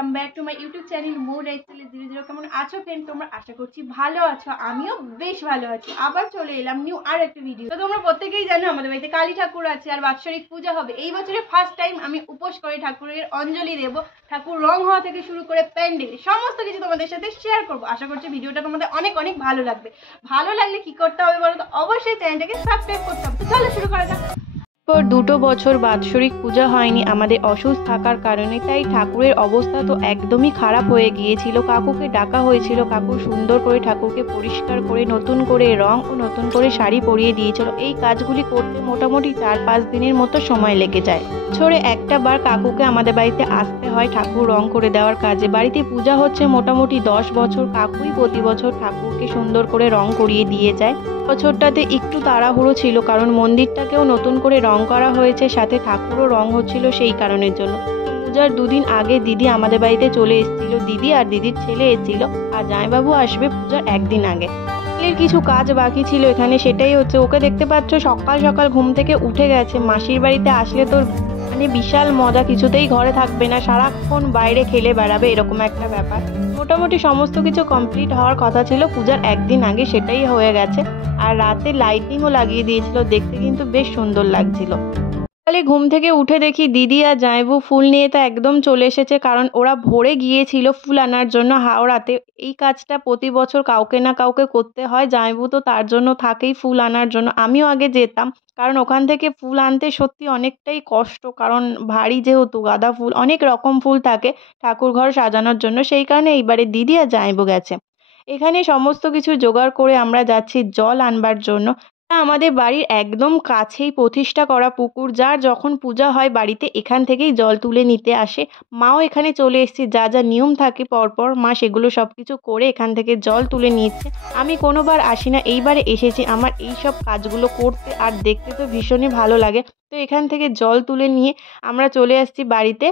Welcome back to my YouTube channel more lifestyle 00। কেমন আছো friend তোমরা? আশা করছি ভালো আছো, আমিও বেশ ভালো আছি। আবার চলে এলাম নিউ আর একটা ভিডিও। তো তোমরা প্রত্যেকেই জানো আমাদের বাড়িতে কালী ঠাকুর আছে আর বাৎসরিক পূজা হবে। এই বছরে ফার্স্ট টাইম আমি উপোস করে ঠাকুরের অঞ্জলি দেব। ঠাকুর রং হওয়া থেকে শুরু করে প্যান্ডেল সমস্ত কিছু তোমাদের সাথে শেয়ার করবো। আশা করছি ভিডিওটা তোমাদের অনেক অনেক ভালো লাগবে। ভালো লাগলে কি করতে হবে বলো তো? অবশ্যই চ্যানেলটাকে সাবস্ক্রাইব করতে হবে। তো চলো শুরু করা যাক। 2 বছর বাৎসরিক পূজা হয়নি আমাদের অসুস্থ থাকার কারণে, তাই ঠাকুরের অবস্থা তো একদমই খারাপ হয়ে গিয়েছিল। কাকুকে ডাকা হয়েছিল, কাকু সুন্দর করে ঠাকুরকে পরিষ্কার করে নতুন করে রং ও নতুন করে শাড়ি পরিয়ে দিয়েছিল। এই কাজগুলি করতে মোটামুটি 4-5 দিনের মতো সময় লেগে যায়। বছরে একটা বার কাকুকে আমাদের বাড়িতে আসতে হয় ঠাকুর রং করে দেওয়ার কাজে। বাড়িতে পূজা হচ্ছে মোটামুটি 10 বছর, কাকুই প্রতি বছর ঠাকুরকে সুন্দর করে রং করিয়ে দিয়ে যায়। বছরটাতে একটু তাড়াহুড়ো ছিল কারণ মন্দিরটাকেও নতুন করে রং করা হয়েছে, সাথে ঠাকুরও রং হচ্ছিল সেই কারণের জন্য। পূজার 2 দিন আগে দিদি আমাদের বাড়িতে চলে এসেছিল, দিদি আর দিদির ছেলে এসেছিল, আর জামাইবাবু আসবে পূজার 1 দিন আগে। ছেলের কিছু কাজ বাকি ছিল এখানে, সেটাই হচ্ছে ওকে দেখতে পাচ্ছ সকাল সকাল ঘুম থেকে উঠে গেছে। মাসির বাড়িতে আসলে তোর বিশাল মজা, কিছুতেই ঘরে থাকবে না, সারাক্ষণ বাইরে খেলে বেড়াবে, এরকম একটা ব্যাপার। মোটামুটি সমস্ত কিছু কমপ্লিট হওয়ার কথা ছিল পূজার 1 দিন আগে, সেটাই হয়ে গেছে। আর রাতে লাইটিংও লাগিয়ে দিয়েছিল, দেখতে কিন্তু বেশ সুন্দর লাগছিল। সকালে ঘুম থেকে উঠে দেখি দিদি আর জামাইবু ফুল নিয়ে তো একদম চলে এসেছে, কারণ ওরা ভোরে গিয়েছিল ফুল আনার জন্য হাওড়াতে। এই কাজটা প্রতি বছর কাউকে না কাউকে করতে হয়, জামাইবু তো তার জন্য থাকেই ফুল আনার জন্য। আমিও আগে যেতাম, কারণ ওখান থেকে ফুল আনতে সত্যি অনেকটাই কষ্ট, কারণ ভারী যেহেতু গাঁদা ফুল, অনেক রকম ফুল থাকে ঠাকুর ঘর সাজানোর জন্য, সেই কারণে এইবারে দিদি আর জামাইবু গেছে। এখানে সমস্ত কিছু জোগাড় করে আমরা যাচ্ছি জল আনবার জন্য। আমাদের বাড়ির একদম কাছেই প্রতিষ্ঠা করা পুকুর, যার যখন পূজা হয় বাড়িতে এখান থেকেই জল তুলে নিতে আসে। মাও এখানে চলে এসেছে, যা যা নিয়ম থাকে পরপর মা সেগুলো সব কিছু করে এখান থেকে জল তুলে নিচ্ছে। আমি কোনোবার আসি না, এইবারে এসেছি আমার এই সব কাজগুলো করতে, আর দেখতে তো ভীষণই ভালো লাগে। তো এখান থেকে জল তুলে নিয়ে আমরা চলে আসছি বাড়িতে।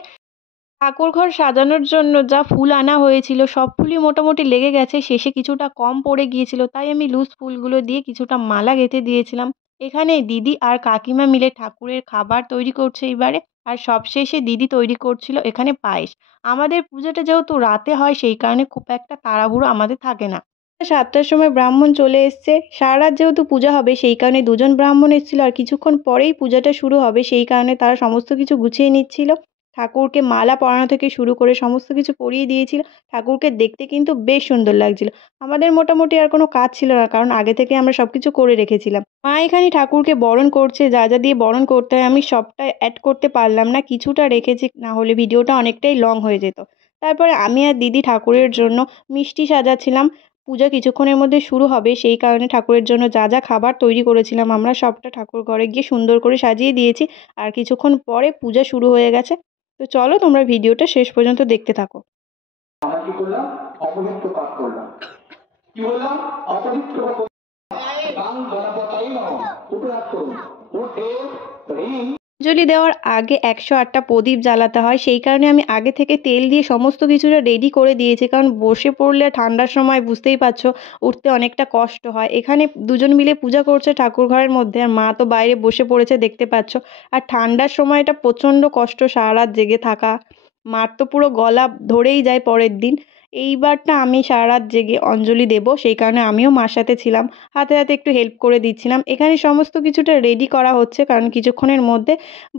ঠাকুর ঘর সাজানোর জন্য যা ফুল আনা হয়েছিল সব ফুলই মোটামুটি লেগে গেছে, শেষে কিছুটা কম পড়ে গিয়েছিল, তাই আমি লুজ ফুলগুলো দিয়ে কিছুটা মালা গেঁথে দিয়েছিলাম। এখানে দিদি আর কাকিমা মিলে ঠাকুরের খাবার তৈরি করছে এবারে, আর সবশেষে দিদি তৈরি করছিল এখানে পায়েস। আমাদের পুজোটা যেহেতু রাতে হয় সেই কারণে খুব একটা তাড়াহুড়ো আমাদের থাকে না। 7টার সময় ব্রাহ্মণ চলে এসছে, সারা রাত যেহেতু পূজা হবে সেই কারণে 2জন ব্রাহ্মণ এসেছিল, আর কিছুক্ষণ পরেই পূজাটা শুরু হবে সেই কারণে তারা সমস্ত কিছু গুছিয়ে নিচ্ছিল। ঠাকুরকে মালা পরানো থেকে শুরু করে সমস্ত কিছু পরিয়ে দিয়েছিল। ঠাকুরকে দেখতে কিন্তু বেশ সুন্দর লাগছিল। আমাদের মোটামুটি আর কোনো কাজ ছিল না, কারণ আগে থেকে আমরা সবকিছু করে রেখেছিলাম। মা এখানে ঠাকুরকে বরণ করছে, যা যা দিয়ে বরণ করতে হয় আমি সবটা অ্যাড করতে পারলাম না, কিছুটা রেখেছি, না হলে ভিডিওটা অনেকটাই লং হয়ে যেত। তারপরে আমি আর দিদি ঠাকুরের জন্য মিষ্টি সাজাচ্ছিলাম। পূজা কিছুক্ষণের মধ্যে শুরু হবে সেই কারণে ঠাকুরের জন্য যা যা খাবার তৈরি করেছিলাম আমরা সবটা ঠাকুর ঘরে গিয়ে সুন্দর করে সাজিয়ে দিয়েছি। আর কিছুক্ষণ পরে পূজা শুরু হয়ে গেছে। তো চলো তোমরা ভিডিওটা শেষ পর্যন্ত দেখতে থাকো। আমরা কি করলাম? অপবিত্র পাঠ করলাম। কি বললাম? অপবিত্র পাঠ। গান গণপতাই নমঃ। উপরে হাত করুন। ওঠে রিং। অঞ্জলি দেওয়ার আগে 108টা প্রদীপ জ্বালাতে হয়, সেই কারণে আমি আগে থেকে তেল দিয়ে সমস্ত কিছুটা রেডি করে দিয়েছি, কারণ বসে পড়লে ঠান্ডার সময় বুঝতেই পারছো উঠতে অনেকটা কষ্ট হয়। এখানে 2জন মিলে পূজা করছে ঠাকুর ঘরের মধ্যে, আর মা তো বাইরে বসে পড়েছে দেখতে পাচ্ছ। আর ঠান্ডার সময়টা প্রচণ্ড কষ্ট, সারা রাত জেগে থাকা, মার তো পুরো গলা ধরেই যায় পরের দিন। এইবারটা আমি সারা রাত জেগে অঞ্জলি দেব, সেই কারণে আমিও মার সাথে ছিলাম, হাতে হাতে একটু হেল্প করে দিচ্ছিলাম। এখানে সমস্ত কিছুটা রেডি করা হচ্ছে, কারণ কিছুক্ষণের মধ্যে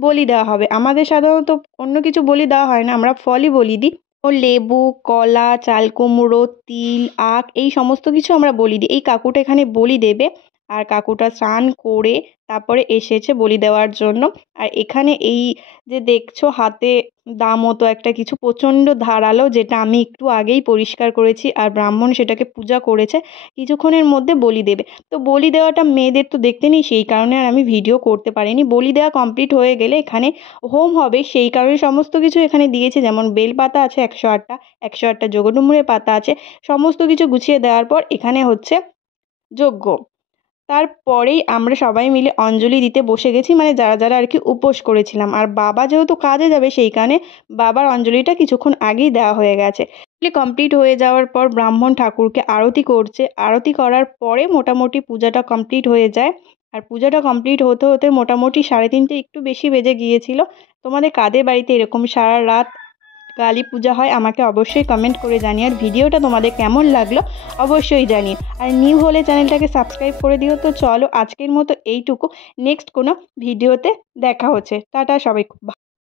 বলি দেওয়া হবে। আমাদের সাধারণত অন্য কিছু বলি দেওয়া হয় না, আমরা ফলই বলি দিই। ও লেবু, কলা, চাল কুমড়ো, তিল, আখ এই সমস্ত কিছু আমরা বলি দিই। এই কাকুটা এখানে বলি দেবে, আর কাকুটা স্নান করে তারপরে এসেছে বলি দেওয়ার জন্য। আর এখানে এই যে দেখছো হাতে দা মতো একটা কিছু প্রচণ্ড ধারালো, যেটা আমি একটু আগেই পরিষ্কার করেছি, আর ব্রাহ্মণ সেটাকে পূজা করেছে। কিছুক্ষণের মধ্যে বলি দেবে। তো বলি দেওয়াটা মেয়েদের তো দেখতে নেই, সেই কারণে আর আমি ভিডিও করতে পারিনি। বলি দেওয়া কমপ্লিট হয়ে গেলে এখানে হোম হবে, সেই কারণে সমস্ত কিছু এখানে দিয়েছে, যেমন বেলপাতা আছে 108টা, 108টা যোগডুমুরের পাতা আছে। সমস্ত কিছু গুছিয়ে দেওয়ার পর এখানে হচ্ছে যজ্ঞ। তারপরেই আমরা সবাই মিলে অঞ্জলি দিতে বসে গেছি, মানে যারা যারা আর কি উপোস করেছিলাম। আর বাবা যেহেতু কাজে যাবে সেই কারণে বাবার অঞ্জলিটা কিছুক্ষণ আগেই দেওয়া হয়ে গেছে। কমপ্লিট হয়ে যাওয়ার পর ব্রাহ্মণ ঠাকুরকে আরতি করছে, আরতি করার পরে মোটামুটি পূজাটা কমপ্লিট হয়ে যায়। আর পূজাটা কমপ্লিট হতে হতে মোটামুটি 3:30 একটু বেশি বেজে গিয়েছিল। তোমাদের কাদের বাড়িতে এরকম সারা রাত কালী পূজা হয় আমাকে অবশ্যই কমেন্ট করে জানিয়ে, আর ভিডিওটা তোমাদের কেমন লাগলো অবশ্যই জানিয়ে, আর নিউ হলে চ্যানেলটাকে সাবস্ক্রাইব করে দিও। তো চলো আজকের মতো এইটুকু, নেক্সট কোনো ভিডিওতে দেখা হচ্ছে। টাটা সবাই।